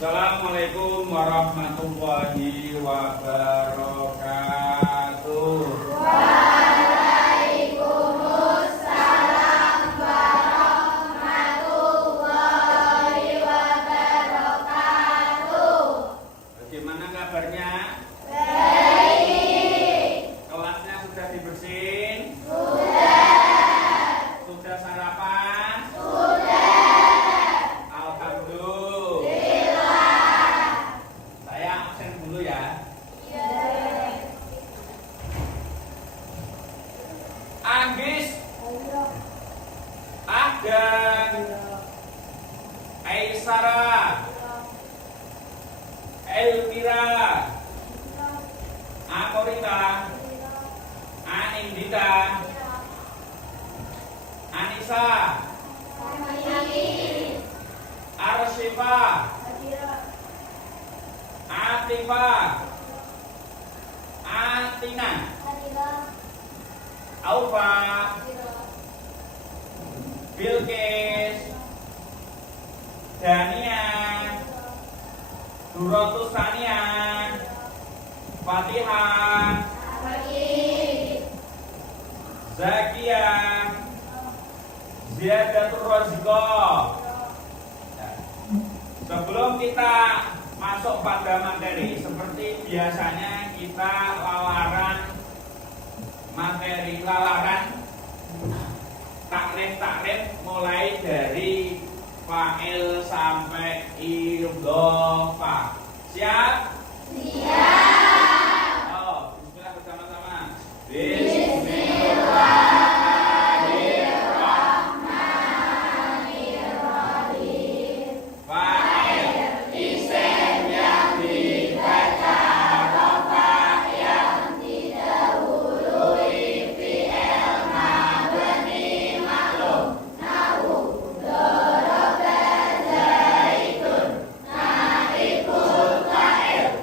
Assalamualaikum warahmatullahi wabarakatuh. Waalaikumsalam warahmatullahi wabarakatuh. Bagaimana kabarnya? Baik. Kelasnya sudah dibersihin? Sudah. Sudah sarapan? Sudah. Alhamdulillah. Saya absen dulu ya. Anggis, Ahdan, Aisara, Elvira, Akorita, Anindita, Anissa, Arsyifa, Atifa, Atina, Aufa, Bilqis, Dania, Duratus Tania, Fatihah, Zakia, Ziyadatul Razqah. Sebelum kita masuk pada materi, seperti biasanya kita lalaran materi, lalaran takrif mulai dari fa'il sampai idhofah. Siap? Siap. Oh, bismillah bersama-sama. Bismillahirrahmanirrahim. Fa'il isim yang dibaca rofah yang didahului fi'il mabni maklum. Nahu daraba zaitun naibul fa'il.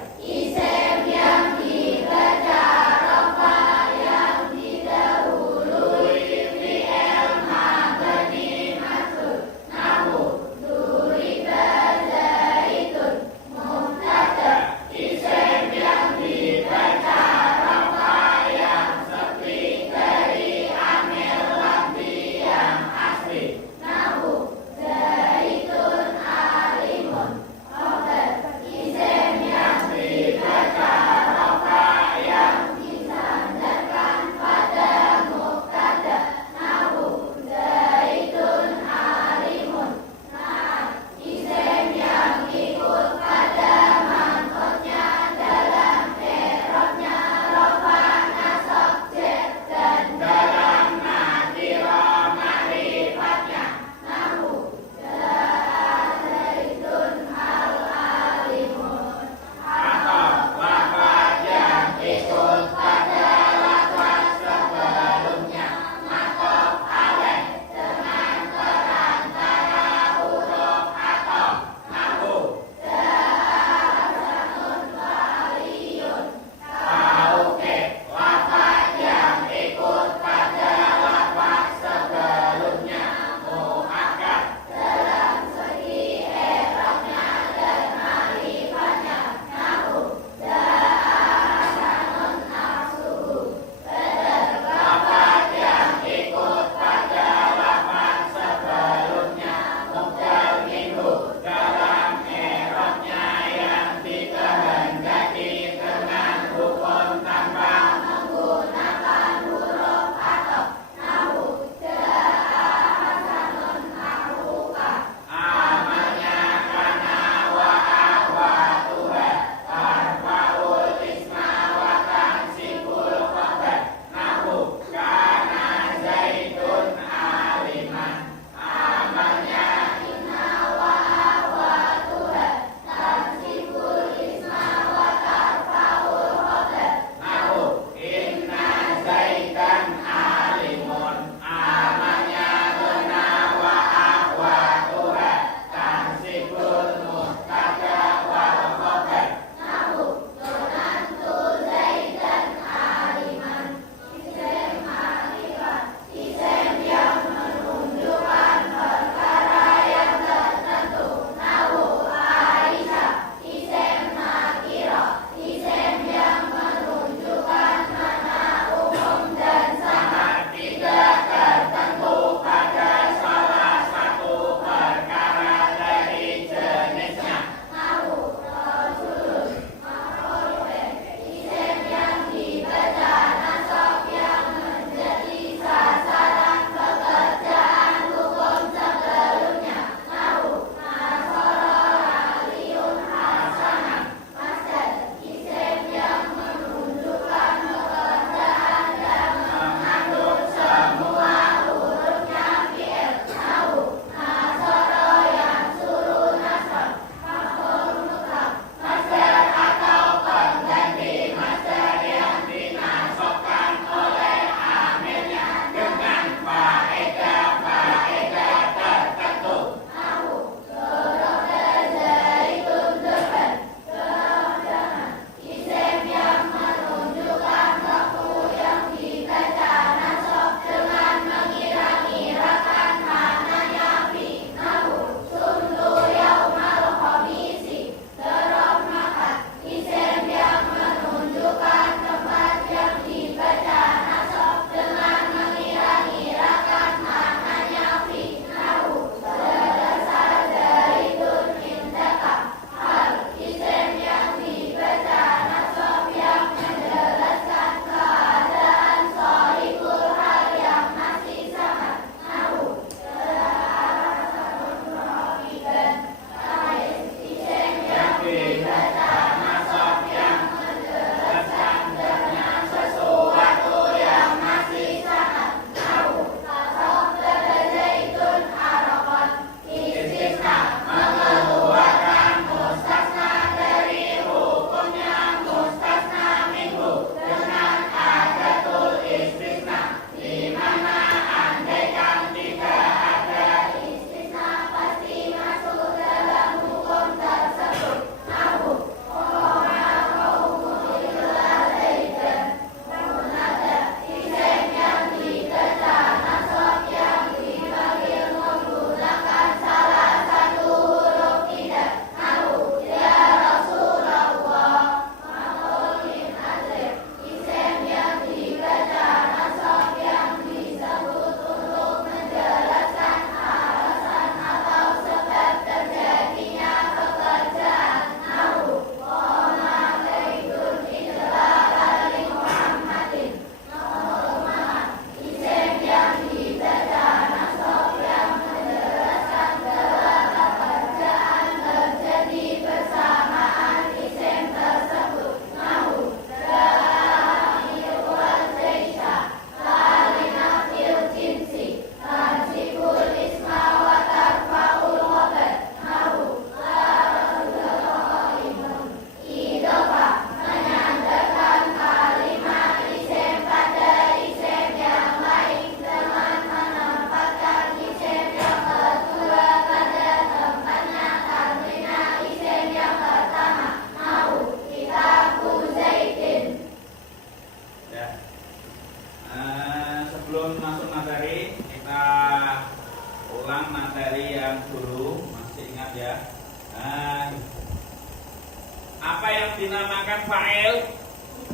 yang dinamakan fa'il?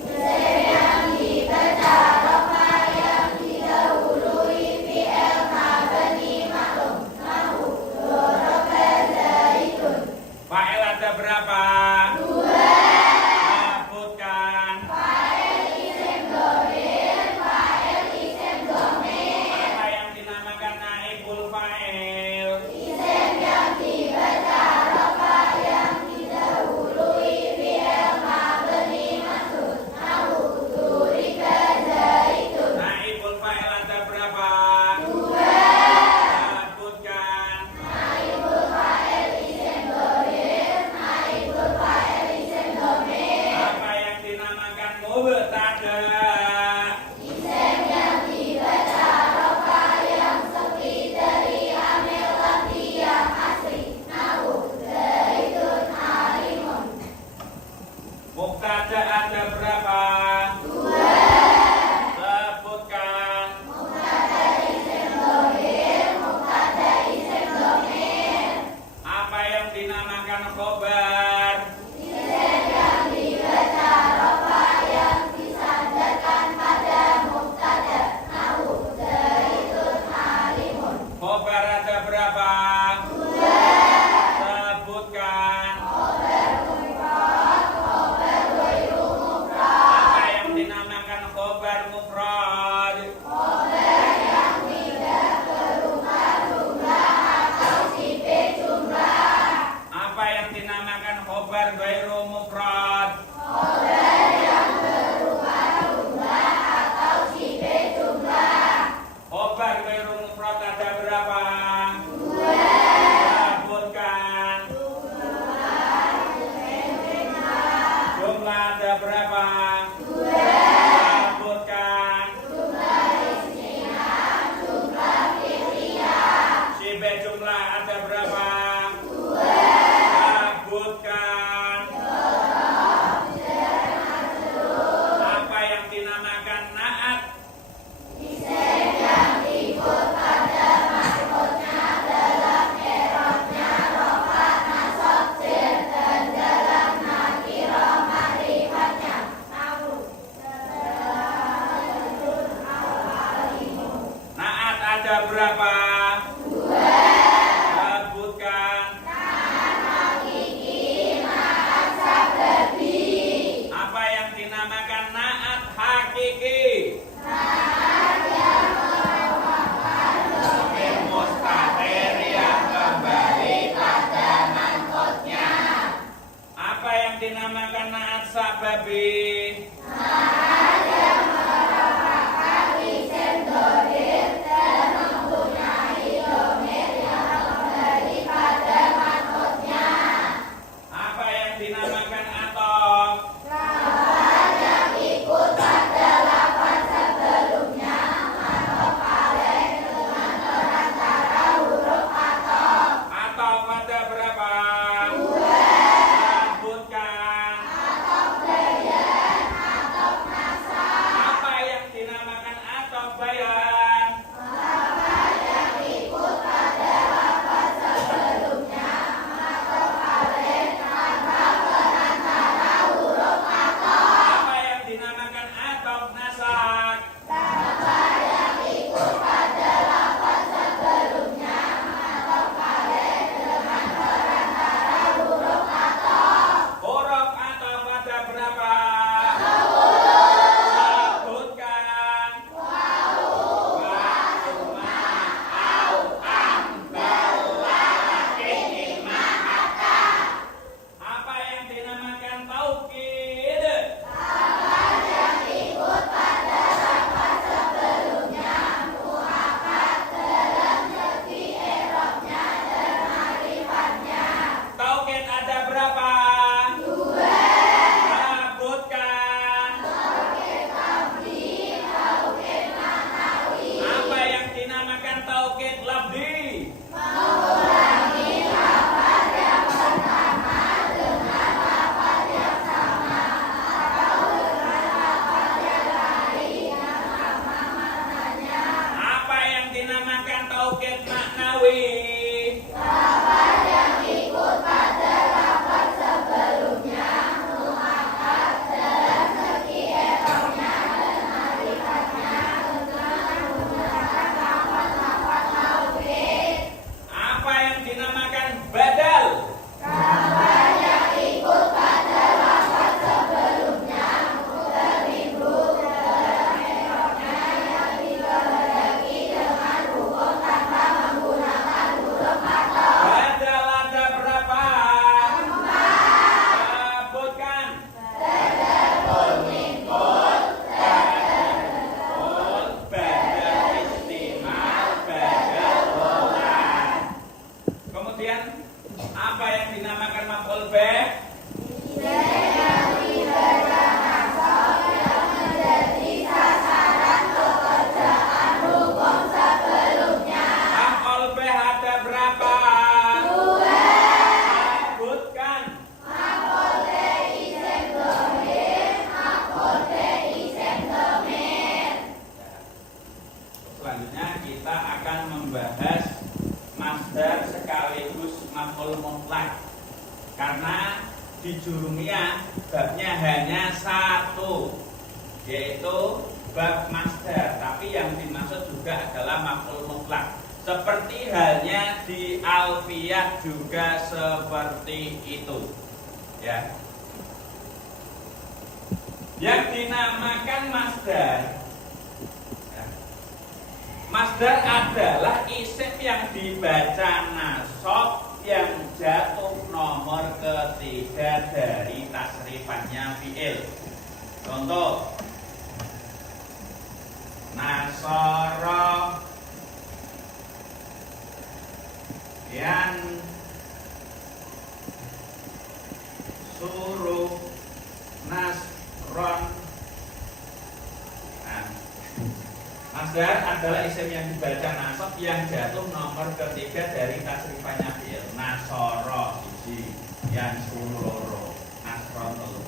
Isim yang dibaca rofa yang didahului fi'il mabni maklum. Nahu doroba zaidun. Fa'il ada berapa? 2. Sebutkan. Fa'il isim dhamir, fa'il isim dhamir. Apa yang dinamakan naibul fa'il? Isim yang dibaca rofa yang didahului fi'il mabni maklum. Nahu duriba zaidun. Naibul fa'il ada berapa? 2. Sebutkan. Naibul fa'il isim dhamir, naibul fa'il isim dhamir. Apa yang dinamakan mubtada? Isim yang dibaca rofa yang sepi dari amil lafzi yang asli. Nahu zaidun alimun. Mubtada ada berapa? 2. Sebutkan. Mubtada isim dhamir, mubtada isim dhamir. Apa yang dinamakan khobar? Isim yang dibaca rofa yang disandarkan pada mubtada. Nahu zaidun alimun. Khobar ada berapa? 2. Sebutkan. Khobar mufrad, khobar ghairu mufrad. Apa yang dinamakan khobar mufrad? Khobar yang tidak berubah jumlah atau sifat jumlah. Apa yang dinamakan khobar ghairu mufrad? Khobar yang berubah jumlah atau sifat jumlah. Khobar ghairu mufrad ada berapa? 2. Sebutkan. Jumlah ada berapa? 2. Sebutkan. Jumlah ismiyah, jumlah fi'liyah. Sifat jumlah ada berapa? 2. Sebutkan. Apa yang dinamakan naat? Isim yang ikut pada maksudnya dalam i'rabnya rofa nasab jar dan dalam nakirah ma'rifatnya. Nahu zaidun alimun. Naat ada berapa? 2. Sebutkan. Naat hakiki, naat sababi. Apa yang dinamakan naat hakiki? Naat yang merupakan Domir mustatir yang kembali pada mangkotnya. Apa yang dinamakan naat sababi? naat yang merupakan isim dhamir dan mempunyai dhamir yang kembali pada maksudnya. Apa yang dinamakan atof? Lafaz yang ikut pada lafaz sebelumnya matof alaih dengan perantara huruf atof. Atof ada berapa? 2. Sebutkan. Atof bayan, atof nasab. di Jurumiyah babnya hanya satu, yaitu bab masdar, tapi yang dimaksud juga adalah maf'ul mutlak. Seperti halnya di Alfiyah juga seperti itu, ya. Yang dinamakan masdar, ya. Masdar adalah isim yang dibaca nasab yang jatuh nomor ketiga dari tasrifannya fi'il. Contoh, nasara yan suruh nasron. Nah, masdar adalah isim yang dibaca nasab yang jatuh nomor ketiga dari tasrifannya fi'il. Nasara siji, yan suruh loro, nasron telu.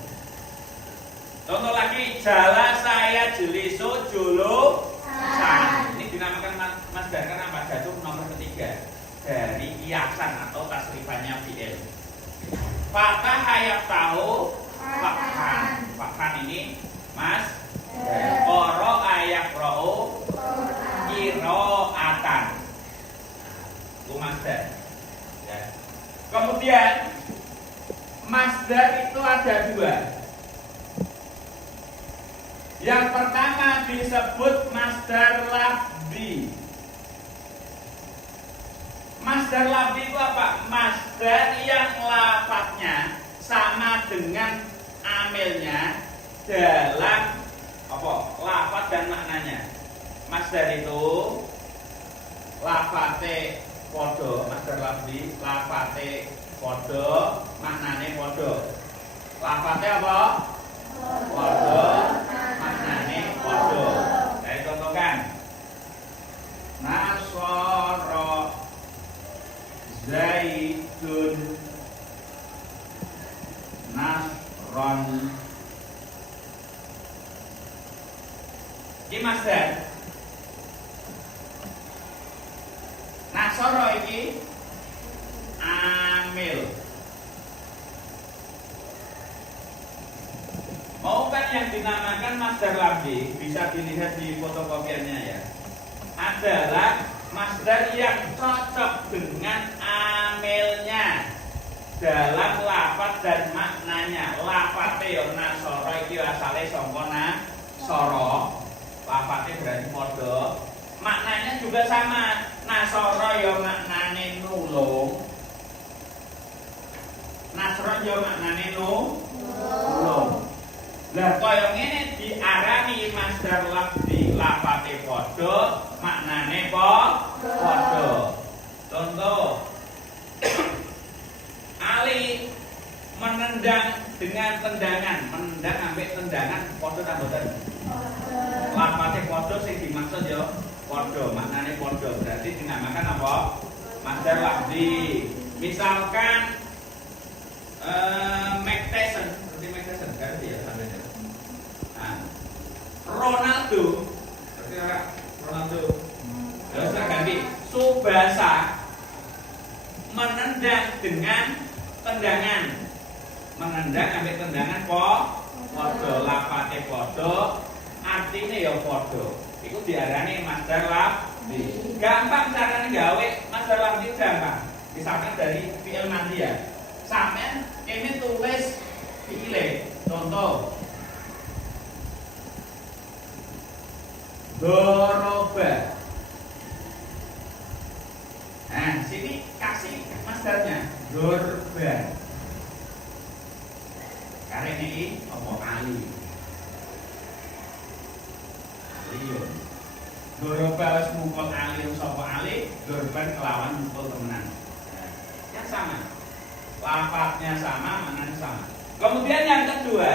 Contoh lagi, jala saya jelisu julu san. Ini dinamakan masdar karena apa? Jatuh nomor ketiga dari kiasan atau tasrifannya fi'il. Fatah hayat tahu fakhan. Fakhan ini mas koro ayak ro'u kiro'atan. Itu masdar, ya. Kemudian masdar itu ada dua. Yang pertama disebut masdar lafzi. Masdar lafzi itu apa? Masdar yang lafadznya sama dengan amilnya dalam apa? Lafadz dan maknanya. Masdar itu lafadze podo, masdar lafzi, lafadze podo, maknane podo. Lafadze apa? Podo, maknane podo. Saya contohkan. Nasara Zaidun nasron. Iki masdar. Nasara iki amil. Mau kan yang dinamakan masdar lafzi, bisa dilihat di fotokopiannya ya. Adalah masdar yang cocok dengan amilnya dalam lafaz dan maknanya. Lafate yo nasara iki asale saka nasara. Lafate berarti padha. Maknanya juga sama. Nasara yo maknane nulung. Nasron yo maknane nulung. Lah kaya ngene diarani masdar lafzi, lafate padha, maknane padha. Contoh, Ali menendang dengan tendangan. Menendang ambek tendangan padha ta mboten? Lafate padha sing dimaksud ya padha, maknane padha. Berarti dinamakan apa? Masdar lafzi. Misalkan Mike Tyson, seperti Mike Tyson, ganti ya sampeyan. Nah, Ronaldo, berarti ora Ronaldo. Terus ganti Subasa menendang dengan tendangan. Menendang ambek tendangan padha, lafate padha, artine ya padha. Iku diarani masdar lafzi. Gampang carane gawe masdar lafzi gampang. Misalkan dari fi'il madhi ya. Sampeyan ini tulis fi'ile. Contoh, doroba. Nah, sini kasih masdarnya dorba. Karena ini apa ali? Aliyun. Doroba wis mukul aliyun sapa ali, dorban kelawan mukul temenan. Nah, yang sama. Lafadznya sama, maknanya sama. Kemudian yang kedua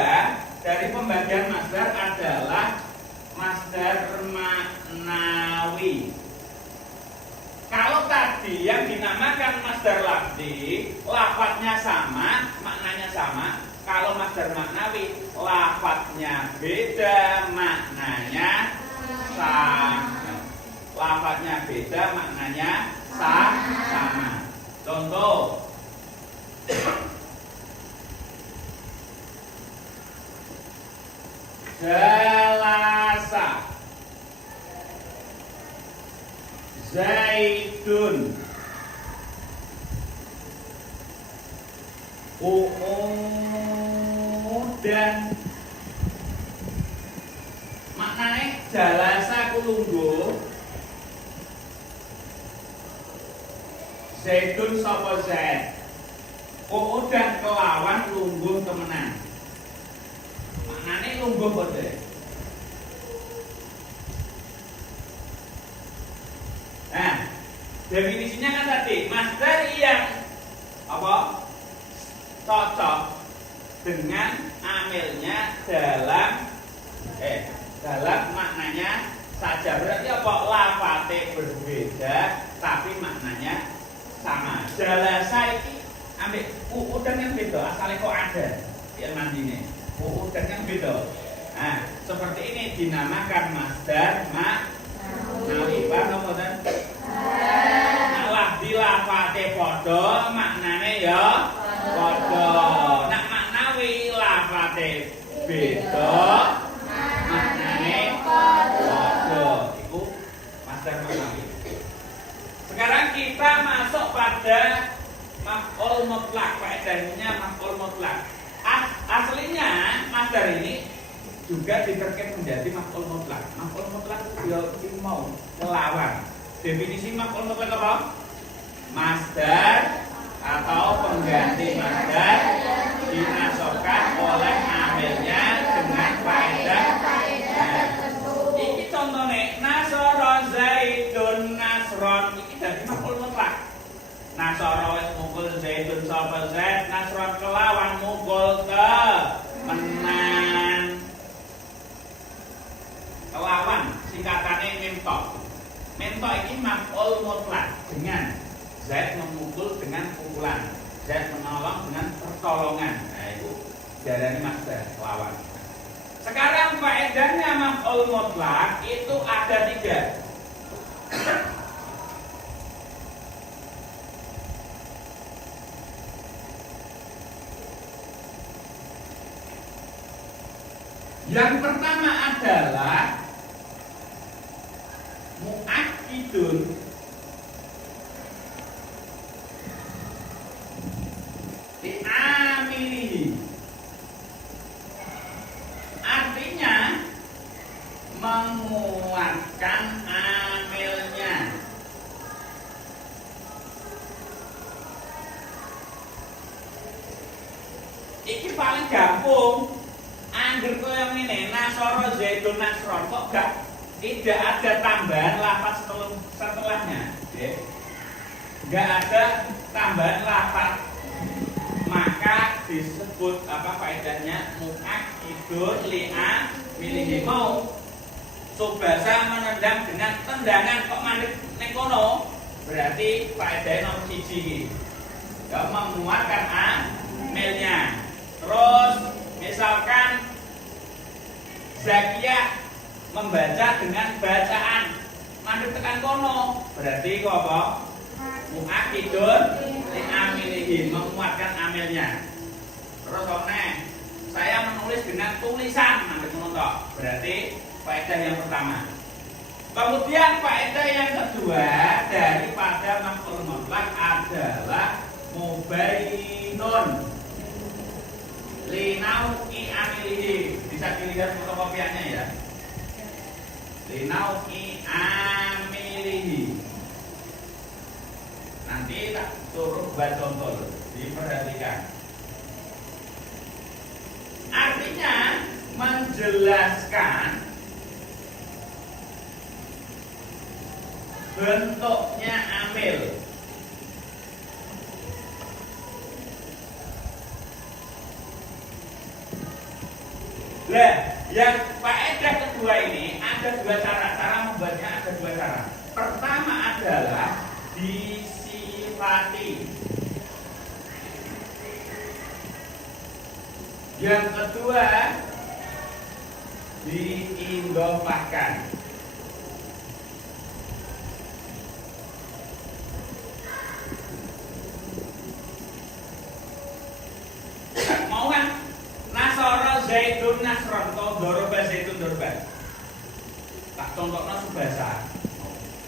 dari pembagian masdar adalah masdar maknawi. Kalau tadi yang dinamakan masdar lafzi, lafadznya sama, maknanya sama. Kalau masdar maknawi, lafadznya beda, maknanya sama. Lafadznya beda, maknanya sama. Contoh, Jalasa Zaidun dan maknanya jalasa kulunggu Zaidun sapa Zaid dan kelawan lungguh temenan. Maknanya lungguh kode. Nah, definisinya kan tadi masdar yang apa? Cocok dengan amilnya dalam maknanya saja. Berarti apa? Lafate berbeda tapi maknanya sama. Jalasa iki ambil dan yang beda asalnya kok ada yang mandine. Dan yang beda. Nah, seperti ini dinamakan masdar ma'nawi. Paham mboten? Nah, lafate padha maknane ya padha. Nak maknawi lafate beda maknane padha. Iku masdar maknawi. Sekarang kita masuk pada maf'ul mutlak. Faedahnya maf'ul mutlak. Aslinya masdar ini juga diterkait menjadi maf'ul mutlak. Maf'ul mutlak itu mau melawan. Definisi maf'ul mutlak apa? Masdar atau pengganti masdar dinasabkan oleh amilnya dengan faedah. Iki contohnya nasara Zaidun nasron. Iki dadi maf'ul mutlak. Nasara wis mukul Zaidun sapa Zaid, nasron kelawan mukul ke menan. Kelawan singkatane mentok. Mentok iki maf'ul mutlak dengan Zaid memukul dengan pukulan, Zaid menolong dengan pertolongan. Nah itu darani masdar kelawan. Sekarang faedahnya maf'ul mutlak itu ada 3. Yang pertama adalah mu'akkidun bi'amilihi. Artinya menguatkan amilnya. Iki paling gampang. Angger koyo ngene, nasara Zaidun nasron kok tidak ada tambahan lafaz setelahnya, nggih. Enggak ada tambahan lafaz. Maka disebut apa faedahnya mu'akkidun li'a milihi mau. Subasa menendang dengan tendangan kok mandek ning kono. Berarti faedahnya nomor 1 iki. Ya menguatkan amilnya. Terus misalkan Zakiyah membaca dengan bacaan mandek tekan kono, berarti kok apa? Mu'akkidun li amilihi, menguatkan amilnya. Terus saya menulis dengan tulisan mandek kono tok, berarti faedah yang pertama. Kemudian faedah yang kedua daripada maf'ul mutlak adalah mubayyinun linau'i amilihi. Bisa dilihat fotokopiannya ya. Linau'i amilihi. Nanti tak suruh buat contoh, diperhatikan. Artinya menjelaskan bentuknya amil. Nah, yang faedah kedua ini ada 2 cara. Cara membuatnya ada 2 cara. Pertama adalah disifati. Yang kedua diidhofahkan. Mau kan? Nasara Zaidun nasron to doroba zaitun doroban. Tak contohnya subasa.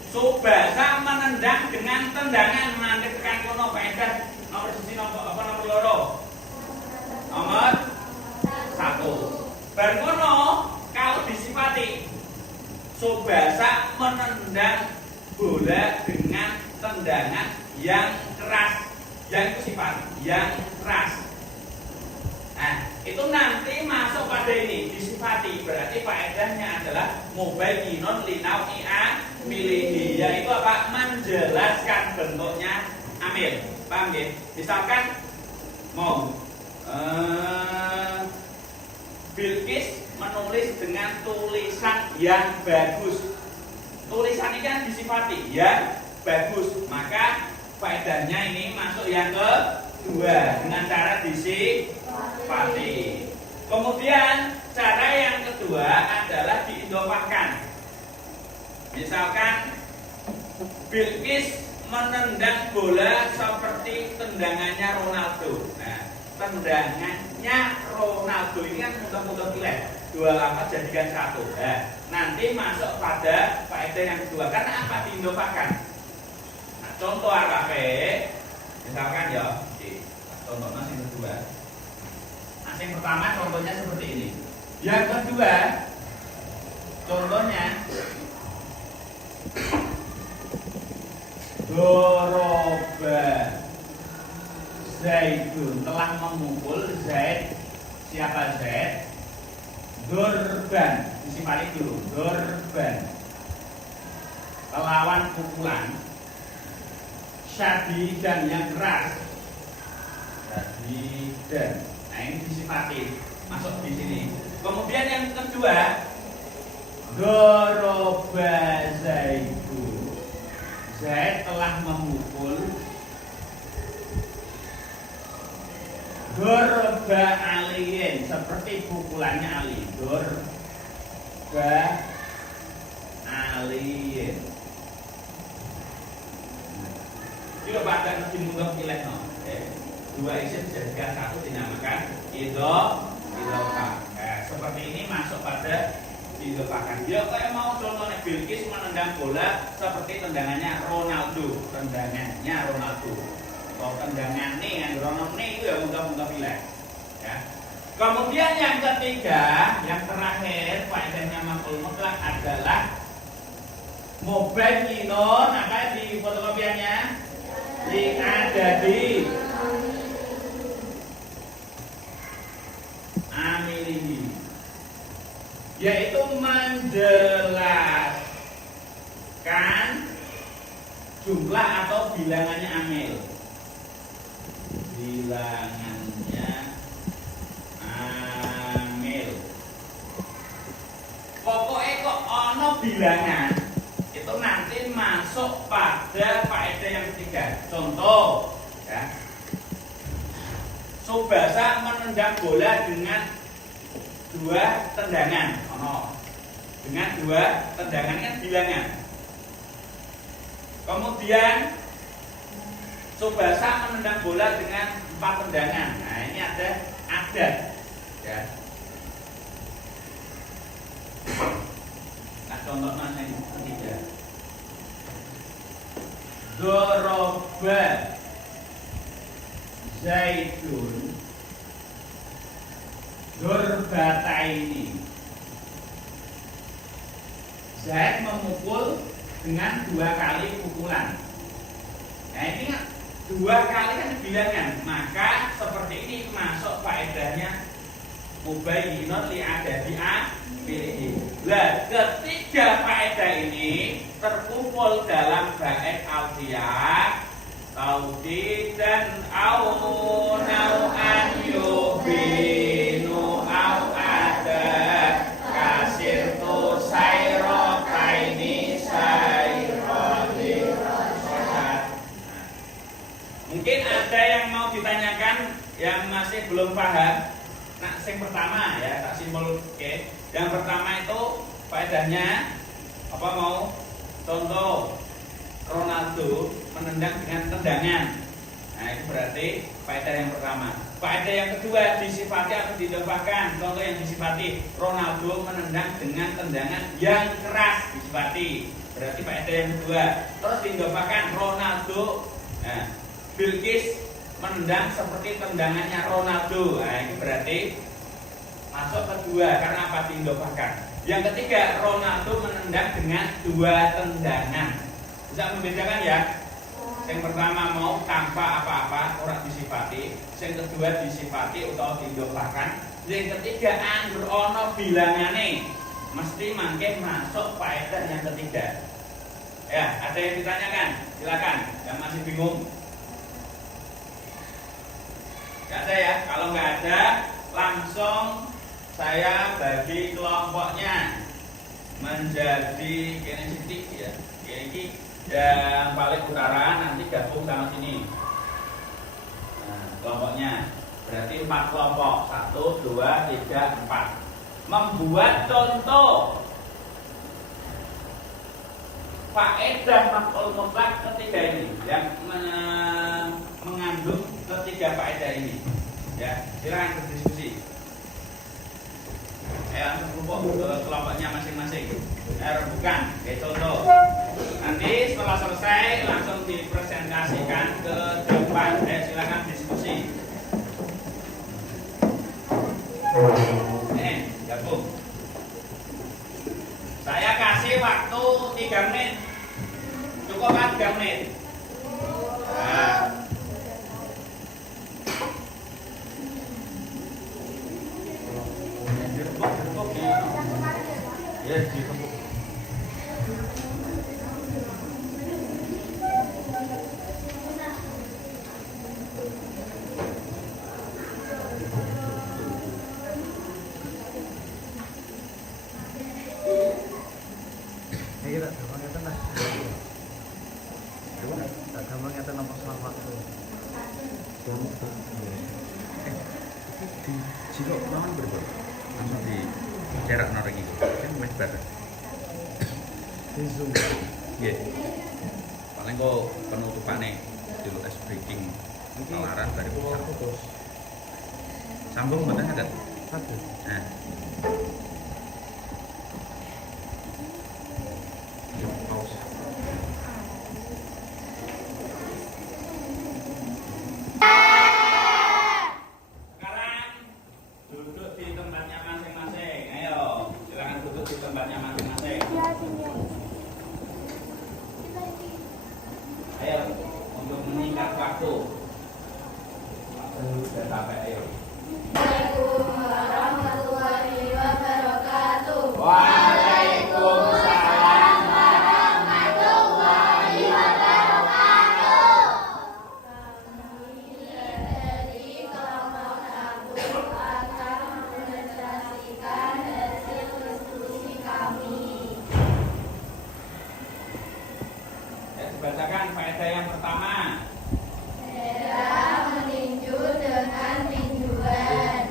Subasa menendang dengan tendangan mandek tekan kono faedah nomor sisi nomor loro. Nomor 1. Bar kono kalau disifati subasa menendang bola dengan tendangan yang keras. Yang itu sifat yang keras. Nah, itu nanti masuk pada ini disifati, berarti faedahnya adalah mubayyinun linau'i amilihi, yaitu apa? Menjelaskan bentuknya amil. Paham ya? Misalkan mau Bilqis menulis dengan tulisan yang bagus. Tulisan ini kan disifati yang bagus, maka faedahnya ini masuk yang kedua dengan cara disifati. Kemudian cara yang kedua adalah diidofahkan. Misalkan Bilqis menendang bola seperti tendangannya Ronaldo. Nah, tendangannya Ronaldo ini kan mudah-mudah pilih dua lafaz jadikan satu. Nah, nanti masuk pada faedah yang kedua karena apa? Diidofahkan. Contoh AKP, misalkan ya, contoh yang kedua. Nah, yang pertama contohnya seperti ini. Yang kedua, contohnya doroba Zaidun telah memukul Zaid. Siapa Zaid? Dorban, disimpan dulu. Dorban lawan pukulan syadidan yang keras. Syadidan. Nah, ini disifati masuk di sini. Kemudian yang kedua, doroba Zaidun. Zaid telah memukul dorba aliyin, seperti pukulannya Ali. Dorba aliyin. Tidak pada lebih mudah pilih no. Dua isim dijadikan satu dinamakan idofah. Seperti ini masuk pada diidofahkan. Dia kayak mau contohnya Bilqis menendang bola seperti tendangannya Ronaldo. Tendangannya Ronaldo. Kalau tendangan nih yang Ronaldo itu ya mudah-mudah pilih. Ya. Kemudian yang ketiga, yang terakhir faedahnya maf'ul mutlak adalah mubayyinun. Apa di fotokopiannya? Li adadi amilihi, yaitu menjelaskan jumlah atau bilangannya amil. Bilangannya amil. Pokoknya kok ono bilangan itu nanti masuk pada faedah yang ketiga. Contoh, ya. Subasa menendang bola dengan dua tendangan. Dengan dua tendangan kan bilangan. Kemudian Subasa menendang bola dengan 4 tendangan. Nah, ini ada adat, ya. Nah, contohnya yang ketiga. Doroba Zaidun dorbata ini. Zaid memukul dengan 2 kali pukulan. Nah, ini kan 2 kali kan bilangan, maka seperti ini masuk faedahnya mubayyinun li adadi amilihi. Lah, ketiga faedah ini terkumpul dalam bait alfiyah taudidan au nau'an yubinu au ada kasirtu sayrotaini sayroti rosyad. Mungkin ada yang mau ditanyakan yang masih belum paham. Nah, yang pertama ya, tak simbol. Oke. Yang pertama itu faedahnya apa mau? Contoh Ronaldo menendang dengan tendangan. Nah, itu berarti faedah yang pertama. Faedah yang kedua, disifati atau didofahkan. Contoh yang disifati, Ronaldo menendang dengan tendangan yang keras, disifati. Berarti faedah yang kedua. Terus didofahkan, Ronaldo, Bilqis menendang seperti tendangannya Ronaldo. Nah, ini berarti masuk kedua karena apa? Didofahkan. Yang ketiga, Ronaldo menendang dengan dua tendangan. Bisa membedakan ya? Yang pertama mau tanpa apa-apa, orang disifati. Yang kedua disifati atau didofahkan. Yang ketiga anggur ono bilangane, mesti mangke masuk faedah yang ketiga. Ya, ada yang ditanyakan? Silakan. Yang masih bingung? Gak ada ya? Kalau nggak ada, langsung saya bagi kelompoknya menjadi kene titik ya. Ini yang paling utara nanti gabung sama sini. Nah, kelompoknya berarti 4 kelompok. 1, 2, 3, 4. Membuat contoh faedah maf'ul mutlak ketiga ini yang mengandung ketiga faedah ini. Ya, silakan berdiskusi. Langsung ke kelompoknya masing-masing. Bukan, kayak contoh. Nanti setelah selesai langsung dipresentasikan ke depan. Silakan diskusi. Gabung. Saya kasih waktu 3 menit. Cukup kan 3 menit? Nah. Ya, ditempuk. Jika non berapa? Langsung di jarak noreng itu kan masih bareng. Zoom. Iya. Paling kok penutupannya dulu ice breaking tawaran dari pusat. Sambung betul ada? Satu. Nah. Pause. Ayo, untuk meningkat waktu. Sudah sampai, ayo. Assalamualaikum warahmatullahi wabarakatuh. Waalaikumsalam warahmatullahi wabarakatuh. Kami dari kelompok 1 akan mempresentasikan hasil diskusi kami. Ya, dibacakan faedah yang pertama. Merah meninju dengan tinjuan.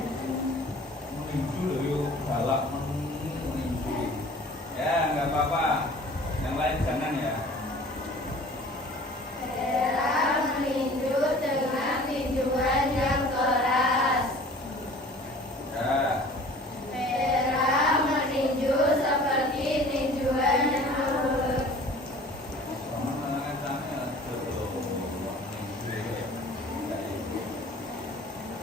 Meninju loh, yuk galak meninju. Ya, nggak apa-apa. Yang lain jangan ya. Merah meninju dengan tinjuan yang keras. Ya. Merah meninju seperti tinjuan yang lembut.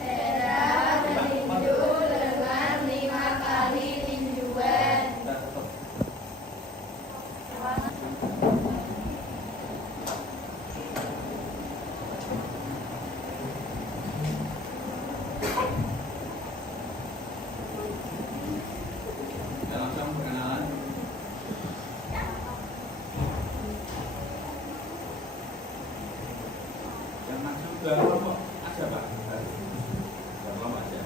Merah meninju dengan 5 kali tinjuan. Ya, langsung perkenalan. Yang masuk ke kelompok aja Pak. Kelompok aja.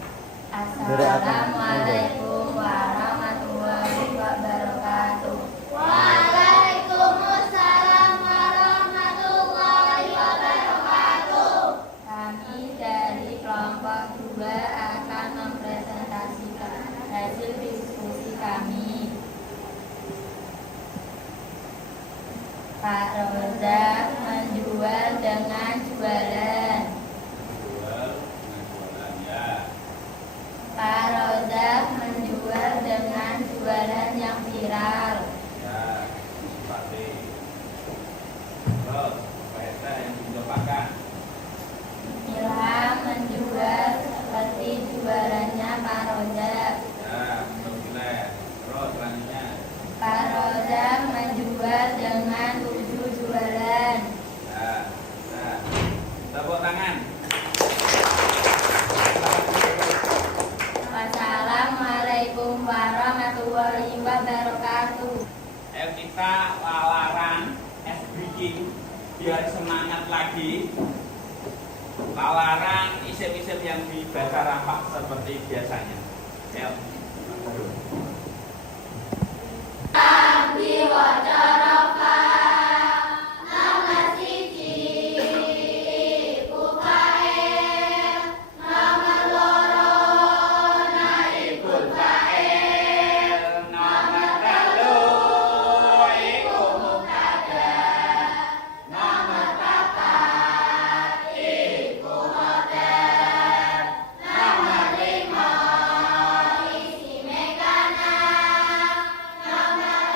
Assalamualaikum warahmatullahi wabarakatuh. Waalaikumsalam warahmatullahi wabarakatuh. Kami dari kelompok 2 akan mempresentasikan hasil diskusi kami. Pak Rozak menjual dengan jualan. Jual dengan jualan Farojab. Ya, menjual. Terus selanjutnya. Farojab menjual dengan 7 jualan. Ya, nah. Tepuk tangan. Wassalamualaikum warahmatullahi wabarakatuh. Ayo kita lalaran es breaking biar semangat lagi. Lalaran isim-isim yang dibaca rapat seperti biasanya. Ayo. Abdi wajarafa nomor siji ibu fa'il, nomor loro naibul fa'il, Nomor telu iku mubtada, nomor papat iku khobar, nomor lima isime kana, nomor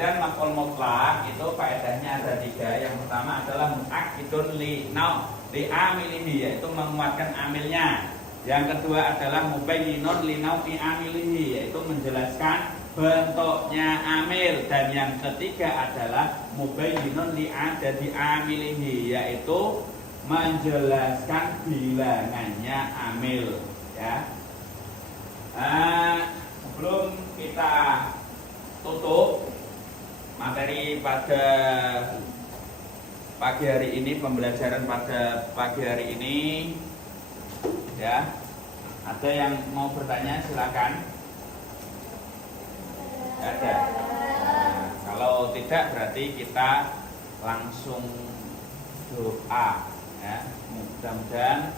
Kemudian maf'ul mutlak itu faedahnya ada 3. Yang pertama adalah mu'akkidun li amilihi, yaitu menguatkan amilnya. Yang kedua adalah mubayyinun li nau'i amilihi, yaitu menjelaskan bentuknya amil. Dan yang ketiga adalah mubayyinun li adadi amilihi, yaitu menjelaskan bilangannya amil, ya. Sebelum kita tutup materi pada pagi hari ini, pembelajaran pada pagi hari ini, ya, ada yang mau bertanya silakan. Ada. Nah, kalau tidak berarti kita langsung doa, ya. Mudah-mudahan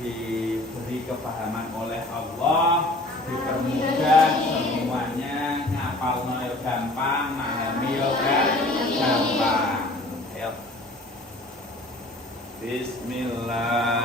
diberi kepahaman oleh Allah, dipermudah semuanya, ngapal yo gampang, memahami yo gampang. Ayo. Bismillah.